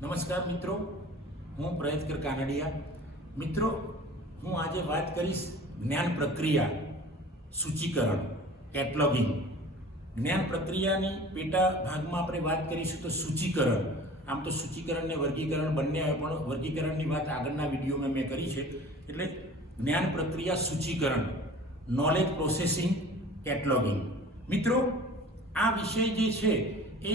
નમસ્કાર મિત્રો, હું પ્રયત્કર કાનડિયા. મિત્રો, હું આજે વાત કરીશ જ્ઞાન પ્રક્રિયા, સૂચિકરણ, કેટલોગિંગ. જ્ઞાન પ્રક્રિયાની પેટા ભાગમાં આપણે વાત કરીશું તો સૂચિકરણ. આમ તો સૂચિકરણ ને વર્ગીકરણ બંને આવે, પણ વર્ગીકરણની વાત આગળના વિડીયોમાં મેં કરી છે. એટલે જ્ઞાન પ્રક્રિયા, સૂચિકરણ, નોલેજ પ્રોસેસિંગ, કેટલોગિંગ. મિત્રો, આ વિષય જે છે એ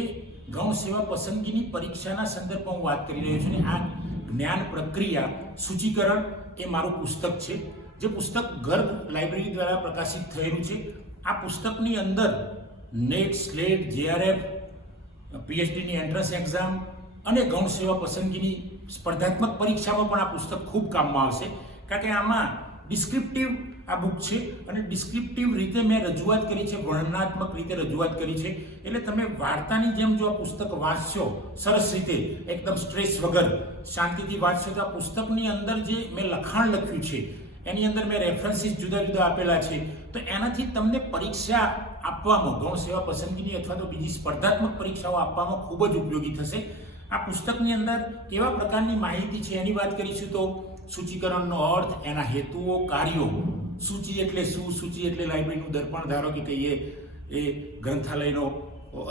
ગૌણ સેવા પસંદગીની પરીક્ષાના સંદર્ભમાં હું વાત કરી રહ્યો છું. ને આ જ્ઞાન પ્રક્રિયા, સૂચિકરણ એ મારું પુસ્તક છે, જે પુસ્તક ગર્ગ લાઇબ્રેરી દ્વારા પ્રકાશિત થયેલું છે. આ પુસ્તકની અંદર નેટ, સ્લેટ, જેઆરએફ, પીએચડીની એન્ટ્રન્સ એક્ઝામ અને ગૌણ સેવા પસંદગીની સ્પર્ધાત્મક પરીક્ષામાં પણ આ પુસ્તક ખૂબ કામમાં આવશે. કારણ કે આમાં ડિસ્ક્રિપ્ટિવ આ બુક છે અને ડિસ્ક્રિપ્ટિવ રીતે મેં રજૂઆત કરી છે, વર્ણનાત્મક રીતે રજૂઆત કરી છે. એટલે તમે વાર્તાની જેમ જો આ પુસ્તક વાંચશો, સરસ રીતે એકદમ સ્ટ્રેસ વગર શાંતિથી વાંચશો, તો આ પુસ્તકની અંદર જે મેં લખાણ લખ્યું છે એની અંદર મેં રેફરન્સીસ જુદા જુદા આપેલા છે. તો એનાથી તમને પરીક્ષા આપવામાં, ગૌણ સેવા પસંદગીની અથવા તો બીજી સ્પર્ધાત્મક પરીક્ષાઓ આપવામાં ખૂબ જ ઉપયોગી થશે. આ પુસ્તકની અંદર કેવા પ્રકારની માહિતી છે એની વાત કરીશું તો સૂચિકરણનો અર્થ, એના હેતુઓ, કાર્યો. સૂચિ એટલે શું? સૂચિ એટલે લાઇબ્રેરીનું દર્પણ ધારો કે કહીએ, એ ગ્રંથાલયનો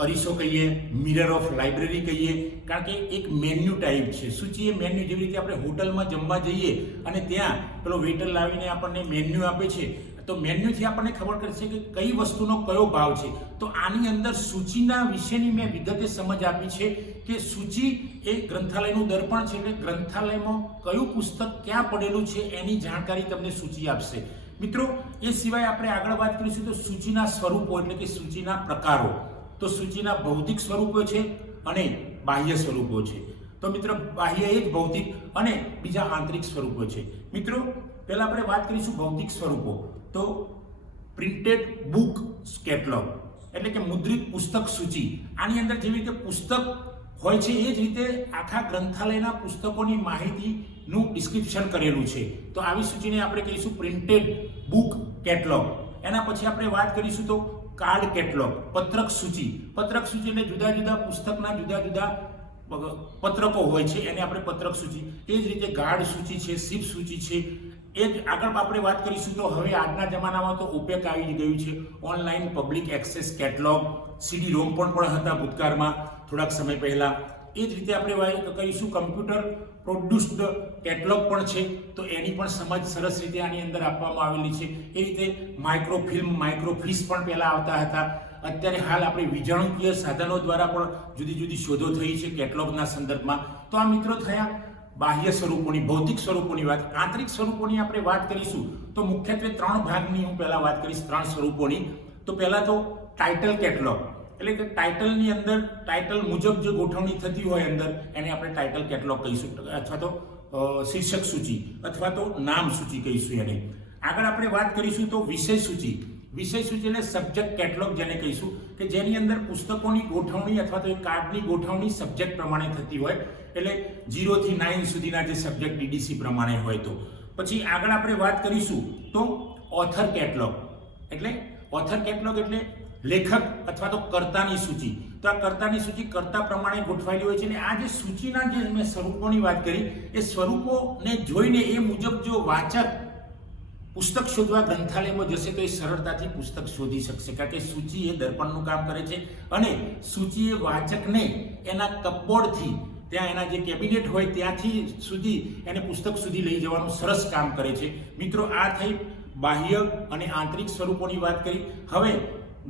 અરીસો કહીએ, મિરર ઓફ લાઇબ્રેરી કહીએ. કારણ કે એક મેન્યુ ટાઈપ છે. સૂચિ એ મેન્યુ, જેવી રીતે આપણે હોટલમાં જમવા જઈએ અને ત્યાં પેલો વેઇટર લાવીને આપણને મેન્યુ આપે છે, તો મેન્યુથી આપણને ખબર પડશે કે કઈ વસ્તુનો કયો ભાવ છે. તો આની અંદર સૂચિના વિશેની મેં વિગતે સમજ આપી છે કે સૂચિ એ ગ્રંથાલયનું દર્પણ છે. એટલે ગ્રંથાલયમાં કયું પુસ્તક ક્યાં પડેલું છે એની જાણકારી તમને સૂચિ આપશે. મિત્રો, એ સિવાય આપણે આગળ વાત કરીશું તો સૂચિના સ્વરૂપો એટલે કે સૂચિના પ્રકારો. તો સૂચિના ભૌતિક સ્વરૂપો છે અને બાહ્ય સ્વરૂપો છે. તો મિત્રો, બાહ્ય એ જ ભૌતિક અને બીજા આંતરિક સ્વરૂપો છે. મિત્રો, પહેલા આપણે વાત કરીશું ભૌતિક સ્વરૂપો. તો પ્રિન્ટેડ બુક કેટલોગ એટલે કે મુદ્રિત પુસ્તક સૂચિ. આની અંદર જેવી રીતે પુસ્તક હોય છે એ જ રીતે આખા ગ્રંથાલયના પુસ્તકોની માહિતીનું ડિસ્ક્રિપ્શન કરેલું છે. તો આવી સૂચિને આપણે કહીશું પ્રિન્ટેડ બુક કેટલોગ. એના પછી આપણે વાત કરીશું તો કાર્ડ કેટલોગ, પત્રક સૂચિ. પત્રક સૂચિ એટલે જુદા જુદા પુસ્તકના જુદા જુદા પત્રકો હોય છે, એને આપણે પત્રક સૂચિ. એ જ રીતે ગાર્ડ સૂચિ છે, શિપ સૂચિ છે. એ જ આગળ આપણે વાત કરીશું તો હવે આજના જમાનામાં તો ઓપેક આવી ગયું છે, ઓનલાઈન પબ્લિક એક્સેસ કેટલોગ. સીડી રોમ પણ હતા ભૂતકાળમાં થોડાક સમય પહેલા. એ જ રીતે આપણે વાત કરીશું કમ્પ્યુટર પ્રોડ્યુસ્ડ કેટલોગ પણ છે, તો એની પણ સમજ સરસ રીતે આની અંદર આપવામાં આવેલી છે. એ રીતે માઇક્રોફિલ્મ, માઇક્રોફિશ પણ પહેલા આવતા હતા. અત્યારે હાલ આપણે વીજાણુકીય સાધનો દ્વારા પણ જુદી જુદી શોધો થઈ છે કેટલોગના સંદર્ભમાં. તો આ મિત્રો થયા બાહ્ય સ્વરૂપોની, ભૌતિક સ્વરૂપોની વાત. આંતરિક સ્વરૂપોની આપણે વાત કરીશું તો મુખ્યત્વે ત્રણ ભાગની હું પહેલા વાત કરીશ, ત્રણ સ્વરૂપોની. તો પહેલા તો ટાઇટલ કેટલોગ એટલે કે ટાઇટલની અંદર ટાઇટલ મુજબ જે ગોઠવણી થતી હોય અંદર એને આપણે ટાઇટલ કેટલોગ કહીશું, અથવા તો શીર્ષક સૂચિ અથવા તો નામ સૂચિ કહીશું એને. આગળ આપણે વાત કરીશું તો વિષય સૂચિ. વિષય સૂચિ એટલે સબ્જેક્ટ કેટલોગ જેને કહીશું, કે જેની અંદર પુસ્તકોની ગોઠવણી અથવા તો કાર્ડની ગોઠવણી સબ્જેક્ટ પ્રમાણે થતી હોય. એટલે 0 થી 9 સુધીના જે સબ્જેક્ટ ડીડીસી પ્રમાણે હોય. તો પછી આગળ આપણે વાત કરીશું તો ઓથર કેટલોગ. એટલે ઓથર કેટલોગ એટલે લેખક અથવા તો કર્તાની સૂચિ. તો આ કર્તાની સૂચિ કર્તા પ્રમાણે ગોઠવાયેલી હોય છે. અને આ જે સૂચિના જે મેં સ્વરૂપોની વાત કરી, એ સ્વરૂપોને જોઈને એ મુજબ જો વાચક પુસ્તક શોધવા ગ્રંથાલયમાં જશે તો એ સરળતાથી પુસ્તક શોધી શકશે. કારણ કે સૂચિ એ દર્પણનું કામ કરે છે અને સૂચિ એ વાચકને એના કપબોર્ડથી, ત્યાં એના જે કેબિનેટ હોય ત્યાંથી સુધી એને પુસ્તક સુધી લઈ જવાનું સરસ કામ કરે છે. મિત્રો, આ થઈ બાહ્ય અને આંતરિક સ્વરૂપોની વાત કરી. હવે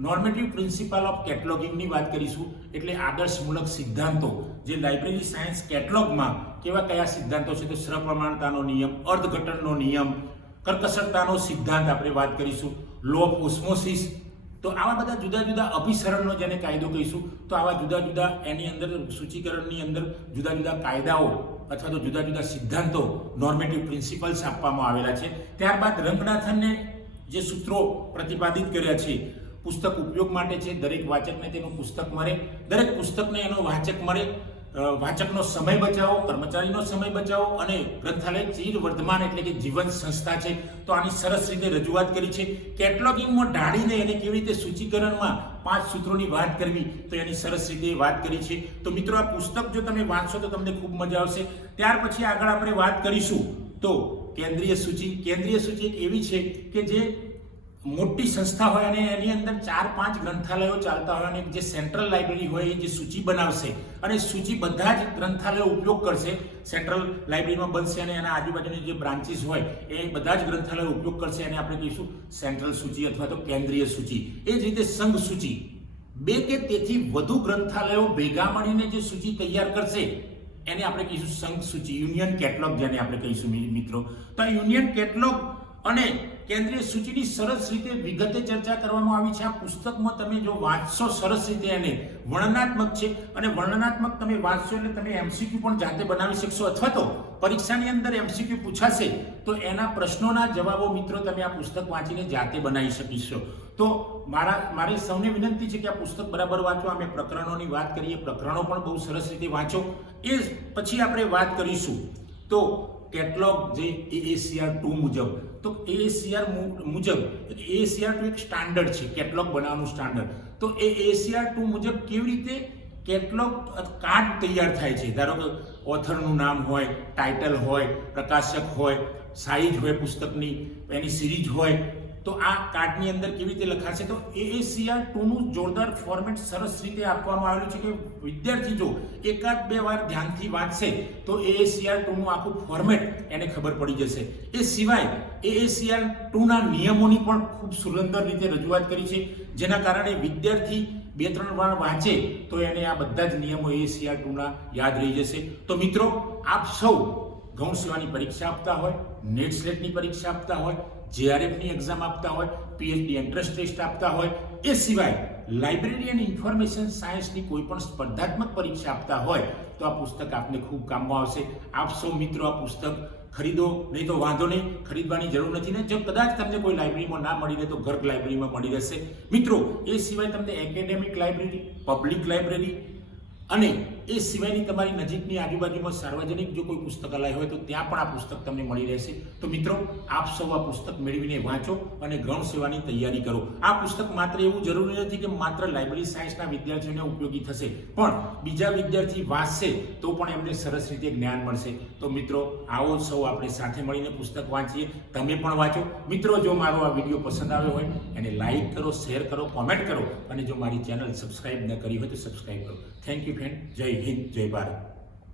નોર્મેટિવ પ્રિન્સિપલ ઓફ કેટલોગિંગની વાત કરીશું. એટલે આદર્શમૂલક સિદ્ધાંતો, જે લાઇબ્રેરી સાયન્સ કેટલોગમાં કયા સિદ્ધાંતો છે તો સપ્રમાણતાનો નિયમ, અર્થઘટનનો નિયમ, કર્કશતાનો સિદ્ધાંત આપણે વાત કરીશું, લો ઓફ ઓસ્મોસિસ. તો આવા બધા જુદા જુદા અભિસરણનો જેને કાયદો કહીશું, તો આવા જુદા જુદા એની અંદર સૂચિકરણની અંદર જુદા જુદા કાયદાઓ અથવા તો જુદા જુદા સિદ્ધાંતો, નોર્મેટિવ પ્રિન્સિપલ્સ આપવામાં આવેલા છે. ત્યારબાદ રંગનાથનને જે સૂત્રો પ્રતિપાદિત કર્યા છે, પુસ્તક ઉપયોગ માટે છે, દરેક વાચકને તેનું પુસ્તક મળે, દરેક પુસ્તકને એનો વાચક મળે, વાચકનો સમય બચાવો, કર્મચારીનો સમય બચાવો અને ગ્રંથાલય ચીર વર્ધમાન એટલે કે જીવંત સંસ્થા છે. તો આની સરસ રીતે રજૂઆત કરી છે. કેટલોગિંગમાં ઢાળીને એને કેવી રીતે સૂચિકરણમાં 5 સૂત્રોની વાત કરવી તો એની સરસ રીતે વાત કરી છે. તો મિત્રો આ પુસ્તક જો તમે વાંચશો તો તમને ખૂબ મજા આવશે. ત્યાર પછી આગળ આપણે વાત કરીશું તો કેન્દ્રીય સૂચિ. કેન્દ્રીય સૂચિ એક એવી છે કે જે મોટી સંસ્થા હોય અને એની અંદર 4-5 ગ્રંથાલયો ચાલતા હોય અને જે સેન્ટ્રલ લાઇબ્રેરી હોય એ જે સૂચિ બનાવશે અને સૂચિ બધા જ ગ્રંથાલયો ઉપયોગ કરશે. સેન્ટ્રલ લાઇબ્રેરીમાં બનશે અને એના આજુબાજુની જે બ્રાન્ચીસ હોય એ બધા જ ગ્રંથાલયો ઉપયોગ કરશે અને આપણે કહીશું સેન્ટ્રલ સૂચિ અથવા તો કેન્દ્રીય સૂચિ. એ જ રીતે સંઘ સૂચિ, 2 કે તેથી વધુ ગ્રંથાલયો ભેગા મળીને જે સૂચિ તૈયાર કરશે એને આપણે કહીશું સંઘ સૂચિ, યુનિયન કેટલોગ જેને આપણે કહીશું મિત્રો. તો આ યુનિયન કેટલોગ અને કેન્દ્રીય સૂચિની સરસ રીતે વિગતે ચર્ચા કરવામાં આવી છે. આ પુસ્તકમાં તમે જો વાંચશો સરસ રીતે એને વર્ણનાત્મક છે અને વર્ણનાત્મક તમે વાંચશો એટલે તમે એમસીક્યુ પણ જાતે બનાવી શકશો અથવા તો પરીક્ષાની અંદર એમસીક્યુ પૂછાશે તો એના પ્રશ્નોના જવાબો મિત્રો તમે આ પુસ્તક વાંચીને જાતે બનાવી શકશો. તો મારી સૌને વિનંતી છે કે આ પુસ્તક બરાબર વાંચો. અમે પ્રકરણોની વાત કરીએ, પ્રકરણો પણ બહુ સરસ રીતે વાંચો. એ પછી આપણે વાત કરીશું તો કેટલોગ જે AACR 2 મુજબ. તો AACR મુજબ AACR 2 એક સ્ટાન્ડર્ડ છે, કેટલોગ બનાવવાનું સ્ટાન્ડર્ડ. તો એ AACR 2 મુજબ કેવી રીતે કેટલોગ કાર્ડ તૈયાર થાય છે. ધારો કે ઓથરનું નામ હોય, ટાઇટલ હોય, પ્રકાશક હોય, સાઇઝ હોય પુસ્તકની, એની સિરીઝ હોય, તો આ કાર્ડની અંદર કેવી રીતે લખાશે. તો AACR 2 નું જોરદાર ફોર્મેટ સરસ રીતે આપવામાં આવેલું છે કે વિદ્યાર્થી જો 1-2 વાર ધ્યાનથી વાંચશે તો AACR 2 નું આખું ફોર્મેટ એને ખબર પડી જશે. એ સિવાય AACR 2 ના નિયમોની પણ ખૂબ સુંદર રીતે રજૂઆત કરી છે, જેના કારણે વિદ્યાર્થી 2-3 વાર વાંચે તો એને આ બધા જ નિયમો AACR 2 ના યાદ રહી જશે. તો મિત્રો આપ સૌ ગૌણ સેવાની પરીક્ષા આપતા હોય, નેટ સ્લેટની પરીક્ષા આપતા હોય, JRFની એક્ઝામ આપતા હોય, PhD એન્ટ્રન્સ ટેસ્ટ આપતા હોય, એ સિવાય લાઇબ્રેરી અને ઇન્ફોર્મેશન સાયન્સની કોઈ પણ સ્પર્ધાત્મક પરીક્ષા આપતા હોય તો આ પુસ્તક આપને ખૂબ કામમાં આવશે. આપ સૌ મિત્રો આ પુસ્તક ખરીદો, નહીં તો વાંધો નહીં, ખરીદવાની જરૂર નથી ને જો કદાચ તમને કોઈ લાઇબ્રેરીમાં ના મળી રહે તો ઘર લાઇબ્રેરીમાં મળી રહેશે મિત્રો. એ સિવાય તમને એકેડેમિક લાઇબ્રેરી, પબ્લિક લાઇબ્રેરી અને એ સિવાયની તમારી નજીકની આજુબાજુમાં સાર્વજનિક જો કોઈ પુસ્તકાલય હોય તો ત્યાં પણ આ પુસ્તક તમને મળી રહેશે. તો મિત્રો આપ સૌ આ પુસ્તક મેળવીને વાંચો અને ગૌણ સેવાની તૈયારી કરો. આ પુસ્તક માત્ર એવું જરૂરી નથી કે માત્ર લાઇબ્રેરી સાયન્સના વિદ્યાર્થીઓને ઉપયોગી થશે, પણ બીજા વિદ્યાર્થી વાંચશે તો પણ એમને સરસ રીતે જ્ઞાન મળશે. તો મિત્રો આવો સૌ આપણે સાથે મળીને પુસ્તક વાંચીએ, તમે પણ વાંચો. મિત્રો જો મારો આ વિડીયો પસંદ આવ્યો હોય એને લાઈક કરો, શેર કરો, કોમેન્ટ કરો અને જો મારી ચેનલ સબસ્ક્રાઇબ ન કરી હોય તો સબસ્ક્રાઇબ કરો. Thank you friend. જય હિન્દ, જય ભારત.